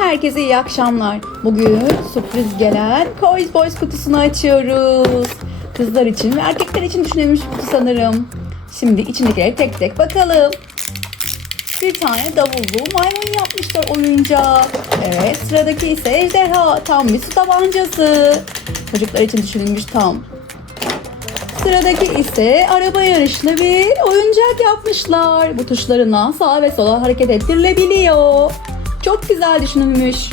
Herkese iyi akşamlar. Bugün sürpriz gelen Toys Boys kutusunu açıyoruz. Kızlar için ve erkekler için düşünülmüş kutu sanırım. Şimdi içindekileri tek tek bakalım. Bir tane davullu maymun yapmışlar oyuncak. Evet sıradaki ise ejderha. Tam bir su tabancası. Çocuklar için düşünülmüş tam. Sıradaki ise araba yarışlı bir oyuncak yapmışlar. Bu tuşlarına sağa ve sola hareket ettirilebiliyor. Çok güzel düşünülmüş.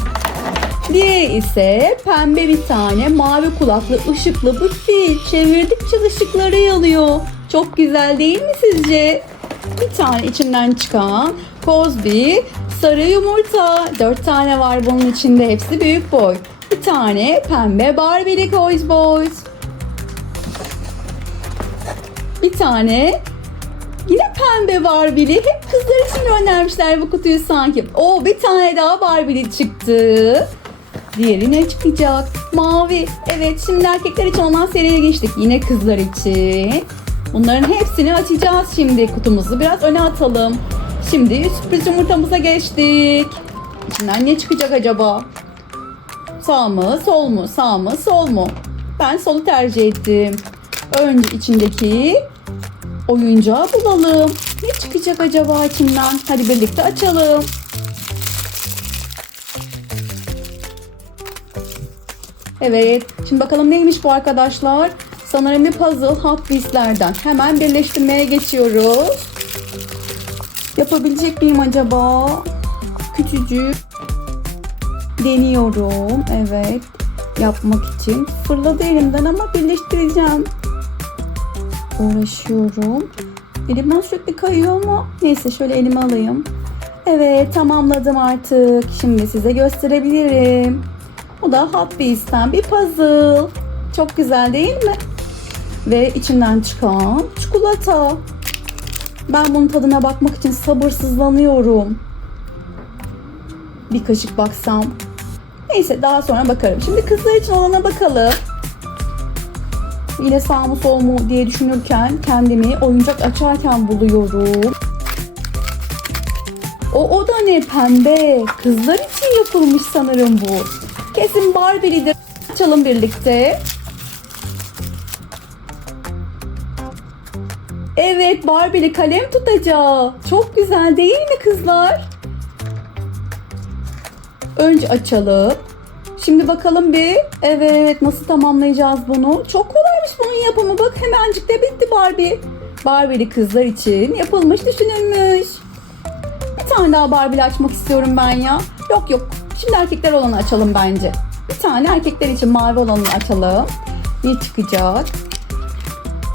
Diğeri ise pembe bir tane mavi kulaklı ışıklı bir fil. Çevirdikçe ışıkları yanıyor. Çok güzel değil mi sizce? Bir tane içinden çıkan koz bir sarı yumurta. Dört tane var bunun içinde. Hepsi büyük boy. Bir tane pembe Barbie'li Toys Boys. Bir tane yine pembe Barbie'li. Hep kızlar için göndermişler bu kutuyu sanki. O bir tane daha Barbie'li çıktı. Diğeri ne çıkacak? Mavi. Evet şimdi erkekler için olan seriye geçtik. Yine kızlar için. Bunların hepsini açacağız şimdi kutumuzu. Biraz öne atalım. Şimdi sürpriz yumurtamıza geçtik. İçinden ne çıkacak acaba? Sağ mı, sol mu, sağ mı, sol mu? Ben solu tercih ettim. Önce içindeki oyuncağı bulalım. Ne çıkacak acaba içinden? Hadi birlikte açalım. Evet, şimdi bakalım neymiş bu arkadaşlar? Sanırım bir puzzle Hot Wheels'lerden. Hemen birleştirmeye geçiyoruz. Yapabilecek miyim acaba? Küçücük. Deniyorum. Evet. Yapmak için. Fırladı elimden ama birleştireceğim. Uğraşıyorum. Elimden sürekli kayıyor ama neyse şöyle elime alayım. Evet tamamladım artık. Şimdi size gösterebilirim. Bu da Hot Wheels'ten bir puzzle. Çok güzel değil mi? Ve içinden çıkan çikolata. Ben bunun tadına bakmak için sabırsızlanıyorum. Bir kaşık baksam. Neyse daha sonra bakarım. Şimdi kızlar için olana bakalım. Yine sağ mı sol mu diye düşünürken kendimi oyuncak açarken buluyorum. O, o da ne pembe. Kızlar için yapılmış sanırım bu. Kesin Barbie'lidir. Açalım birlikte. Evet Barbie'li kalem tutacağı. Çok güzel değil mi kızlar? Önce açalım. Şimdi bakalım bir. Evet nasıl tamamlayacağız bunu? Çok kolaymış bunun yapımı. Bak hemencik de bitti Barbie. Barbie'li kızlar için yapılmış düşünülmüş. Bir tane daha Barbie'li açmak istiyorum ben ya. Yok yok. Şimdi erkekler olanı açalım bence. Bir tane erkekler için mavi olanı açalım. Ne çıkacak?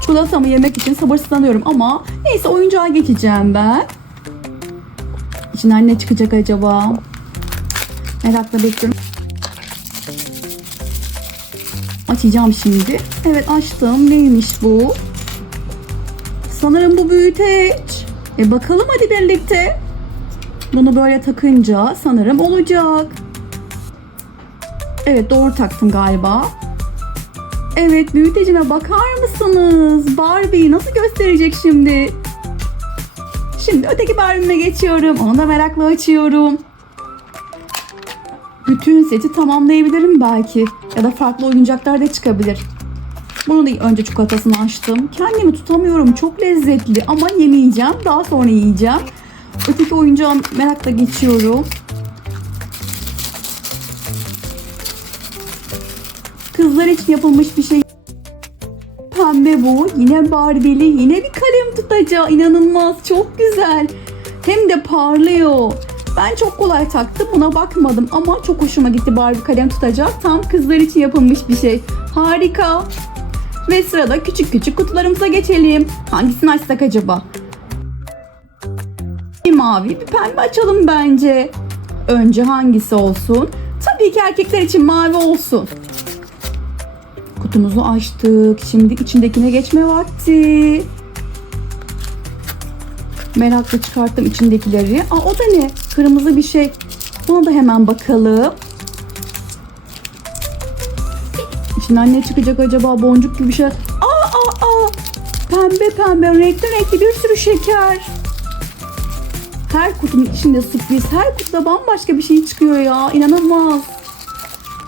Çikolatamı yemek için sabırsızlanıyorum ama neyse oyuncağa geçeceğim ben. İçinden ne çıkacak acaba? Merakla bekliyorum. Açacağım şimdi. Evet açtım. Neymiş bu? Sanırım bu büyüteç. E bakalım hadi birlikte. Bunu böyle takınca sanırım olacak. Evet doğru taktım galiba. Evet büyütecime bakar mısınız? Barbie nasıl gösterecek şimdi? Şimdi öteki Barbie'me geçiyorum. Onu da merakla açıyorum. Bütün seti tamamlayabilirim belki. Ya da farklı oyuncaklar da çıkabilir. Bunu da önce çikolatasını açtım. Kendimi tutamıyorum. Çok lezzetli ama yemeyeceğim. Daha sonra yiyeceğim. Öteki oyuncağı merakla geçiyorum. Kızlar için yapılmış bir şey. Pembe bu. Yine Barbie'li. Yine bir kalem tutacağı. İnanılmaz. Çok güzel. Hem de parlıyor. Ben çok kolay taktım. Buna bakmadım ama çok hoşuma gitti Barbie kalem tutacak. Tam kızlar için yapılmış bir şey. Harika. Ve sırada küçük küçük kutularımıza geçelim. Hangisini açsak acaba? Bir mavi bir pembe açalım bence. Önce hangisi olsun? Tabii ki erkekler için mavi olsun. Kutumuzu açtık. Şimdi içindekine geçme vakti. Merakla çıkarttım içindekileri. Aa o da ne? Kırmızı bir şey. Buna da hemen bakalım. İçinden ne çıkacak acaba? Boncuk gibi bir şey. Aa aa aa. Pembe pembe renkli renkli bir sürü şeker. Her kutunun içinde sürpriz. Her kutuda bambaşka bir şey çıkıyor ya. İnanılmaz.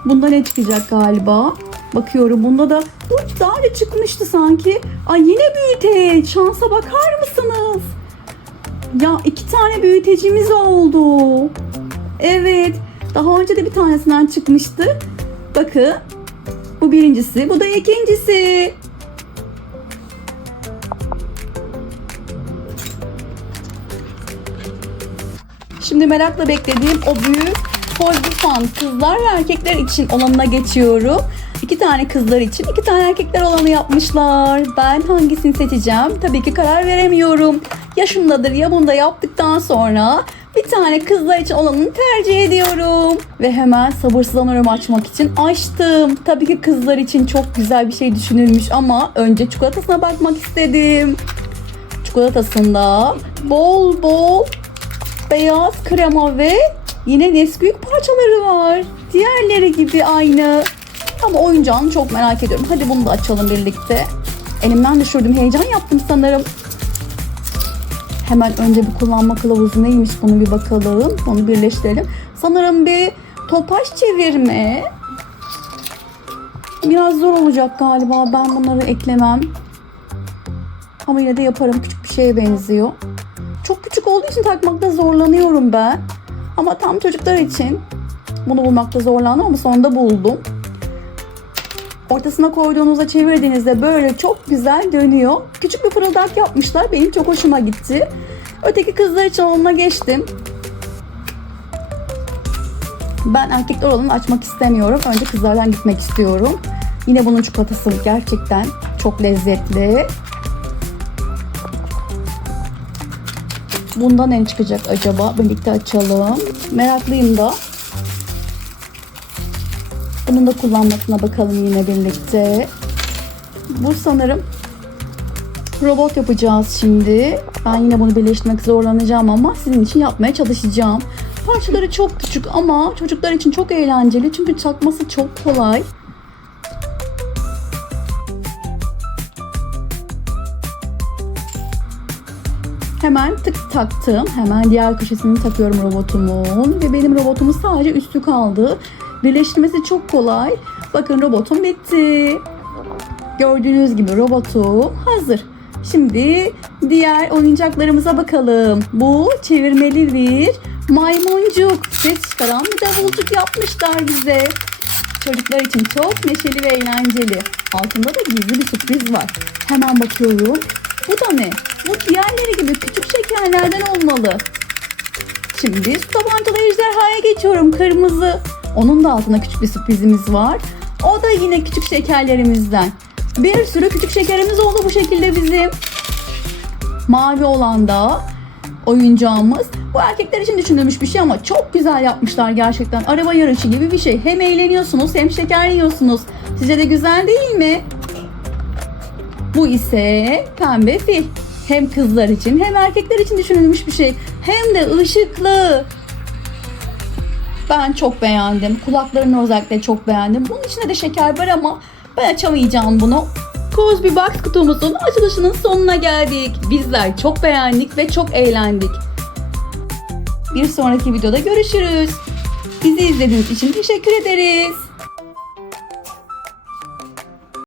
Bunda ne çıkacak galiba? Bakıyorum bunda da bu daha önce çıkmıştı sanki. Ay yine büyüteç. Şansa bakar mısınız? Ya iki tane büyütecimiz oldu. Evet. Daha önce de bir tanesinden çıkmıştı. Bakın. Bu birincisi. Bu da ikincisi. Şimdi merakla beklediğim o büyük Holbufan kızlar ve erkekler için olanına geçiyorum. İki tane kızlar için, iki tane erkekler olanı yapmışlar. Ben hangisini seçeceğim? Tabii ki karar veremiyorum. Ya şundadır ya bunda yaptıktan sonra bir tane kızlar için olanını tercih ediyorum. Ve hemen sabırsızlanıyorum açmak için açtım. Tabii ki kızlar için çok güzel bir şey düşünülmüş ama önce çikolatasına bakmak istedim. Çikolatasında bol bol beyaz krema ve yine Nesquik parçaları var. Diğerleri gibi aynı. Ama oyuncağını çok merak ediyorum. Hadi bunu da açalım birlikte. Elimden düşürdüm. Heyecan yaptım sanırım. Hemen önce bir kullanma kılavuzu neymiş bunu bir bakalım. Onu birleştirelim. Sanırım bir topaç çevirme. Biraz zor olacak galiba. Ben bunları eklemem. Ama yine de yaparım. Küçük bir şeye benziyor. Çok küçük olduğu için takmakta zorlanıyorum ben. Ama tam çocuklar için bunu bulmakta zorlandım ama sonunda buldum. Ortasına koyduğunuzda çevirdiğinizde böyle çok güzel dönüyor. Küçük bir fırıldak yapmışlar. Benim çok hoşuma gitti. Öteki kızlar için onunla geçtim. Ben erkekler olanı açmak istemiyorum. Önce kızlardan gitmek istiyorum. Yine bunun çikolatası gerçekten çok lezzetli. Bundan ne çıkacak acaba? Birlikte açalım. Meraklıyım da. Bunun da kullanmasına bakalım yine birlikte. Bu sanırım robot yapacağız şimdi. Ben yine bunu birleştirmek zorlanacağım ama sizin için yapmaya çalışacağım. Parçaları çok küçük ama çocuklar için çok eğlenceli çünkü takması çok kolay. Hemen tık taktım. Hemen diğer köşesini takıyorum robotumun. Ve benim robotumun sadece üstü kaldı. Birleştirmesi çok kolay. Bakın robotum bitti. Gördüğünüz gibi robotum hazır. Şimdi diğer oyuncaklarımıza bakalım. Bu çevirmeli bir maymuncuk. Ses çıkaran bir davulcuk yapmışlar bize. Çocuklar için çok neşeli ve eğlenceli. Altında da gizli bir sürpriz var. Hemen bakıyorum. Bu da ne? Bu diğerleri gibi küçük şekerlerden olmalı. Şimdi su tabancalı ejderhaya geçiyorum kırmızı. Onun da altında küçük bir sürprizimiz var. O da yine küçük şekerlerimizden. Bir sürü küçük şekerimiz oldu bu şekilde bizim. Mavi olan da oyuncağımız. Bu erkekler için düşünülmüş bir şey ama çok güzel yapmışlar gerçekten. Araba yarışı gibi bir şey. Hem eğleniyorsunuz hem şeker yiyorsunuz. Sizce de güzel değil mi? Bu ise pembe fil. Hem kızlar için hem erkekler için düşünülmüş bir şey. Hem de ışıklı. Ben çok beğendim. Kulaklarını özellikle çok beğendim. Bunun içinde de şeker var ama ben açamayacağım bunu. Cosby Box kutumuzun açılışının sonuna geldik. Bizler çok beğendik ve çok eğlendik. Bir sonraki videoda görüşürüz. Bizi izlediğiniz için teşekkür ederiz.